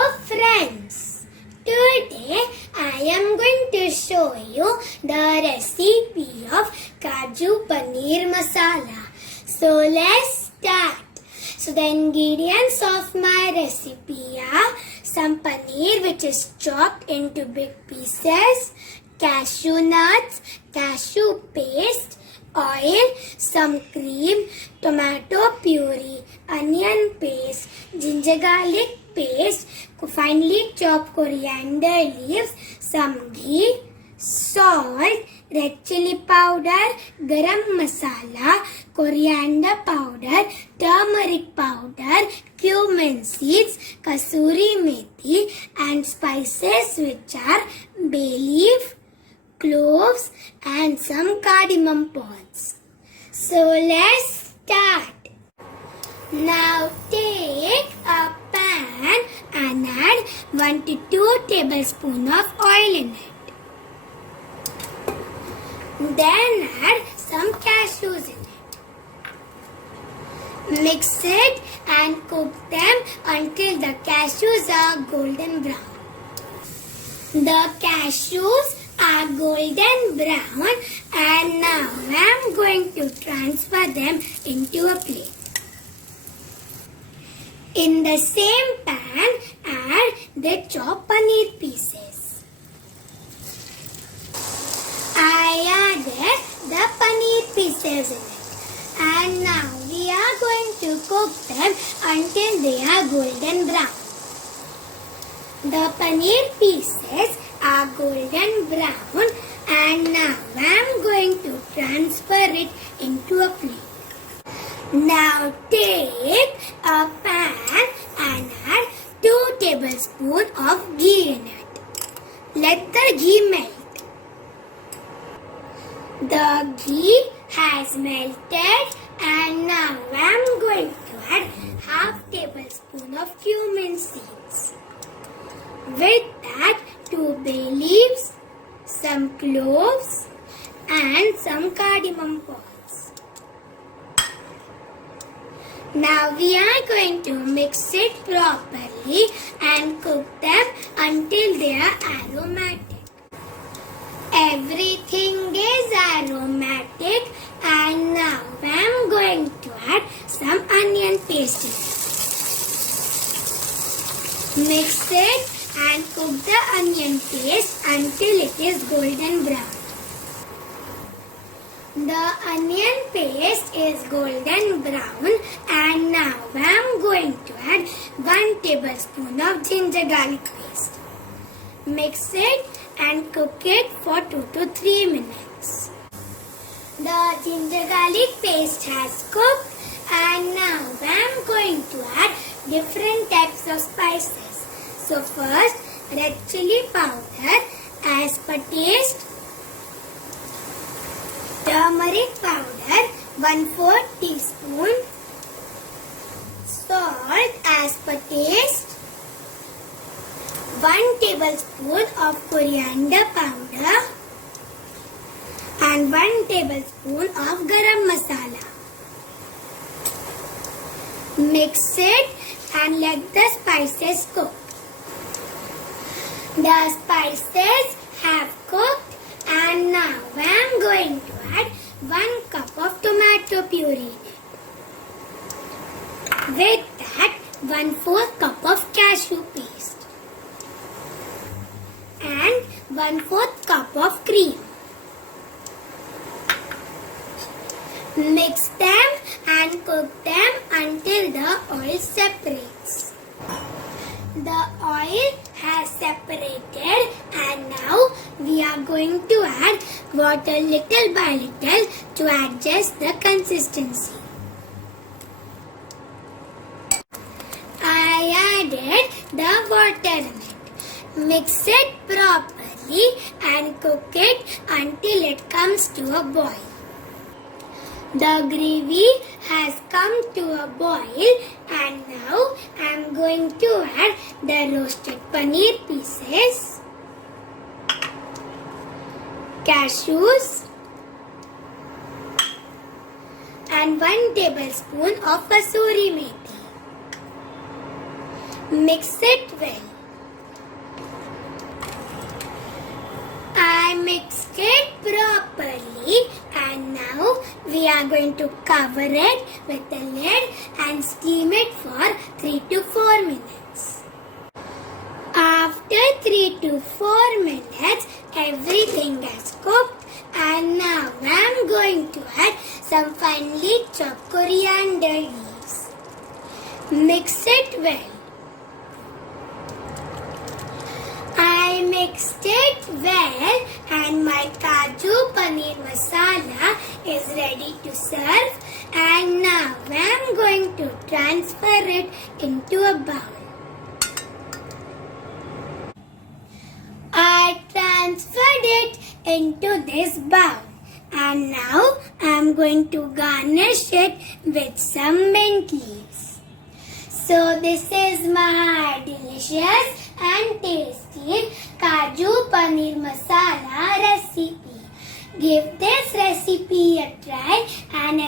Friends, today I am going to show you the recipe of Kaju Paneer Masala. So let's start. So the ingredients of my recipe are some paneer which is chopped into big pieces, cashew nuts, cashew paste, oil, some cream, tomato puree, onion paste, ginger garlic paste, finely chopped coriander leaves, some ghee, salt, red chili powder, garam masala, coriander powder, turmeric powder, cumin seeds, kasuri methi and spices which are bay leaf, cloves and some cardamom pods. So let's start. Now take a pan and add 1 to 2 tablespoons of oil in it. Then add some cashews in it. Mix it and cook them until the cashews are golden brown. The cashews are golden brown and now I am going to transfer them into a plate. In the same pan, add the chopped paneer pieces. I added the paneer pieces in it. And now we are going to cook them until they are golden brown. The paneer pieces are golden brown and now I am going to transfer it into a plate. Now take a pan and add 2 tablespoons of ghee in it. Let the ghee melt. The ghee has melted and now I am going to add half tablespoon of cumin seeds. With that 2 bay leaves, some cloves and some cardamom pods. Now we are going to mix it properly and cook them until they are aromatic. Everything is aromatic and now I am going to add some onion paste in it. Mix it and cook the onion paste until it is golden brown. The onion paste is golden brown and now I am going to add 1 tablespoon of ginger garlic paste. Mix it and cook it for 2 to 3 minutes. The ginger garlic paste has cooked and now I am going to add different types of spices. So first, red chili powder as per taste, turmeric powder 1/4 teaspoon, salt as per taste, 1 tablespoon of coriander powder and 1 tablespoon of garam masala. Mix it and let the spices cook. The spices have cooked and now I am going to add 1 cup of tomato puree in it. With that 1/4 cup of cashew paste and 1/4 cup of cream. Mix them and cook them until the oil separates. The oil has separated and now we are going to add water little by little to adjust the consistency. I added the water in it. Mix it properly and cook it until it comes to a boil. The gravy has come to a boil and now I am going to add the roasted paneer pieces, cashews and 1 tablespoon of kasuri methi. Mix it well. I mixed it properly and now we are going to cover it with the lid and steam it for 3 to 4 minutes. After 3 to 4 minutes, everything is cooked and now I am going to add some finely chopped coriander leaves. Mix it well. I mixed it well and my Kaju Paneer Masala is ready to serve, and now I am going to transfer it into a bowl. I transferred it into this bowl and now I am going to garnish it with some mint leaves. So this is my delicious and tasty Kaju Paneer Masala recipe. Give this recipe a try and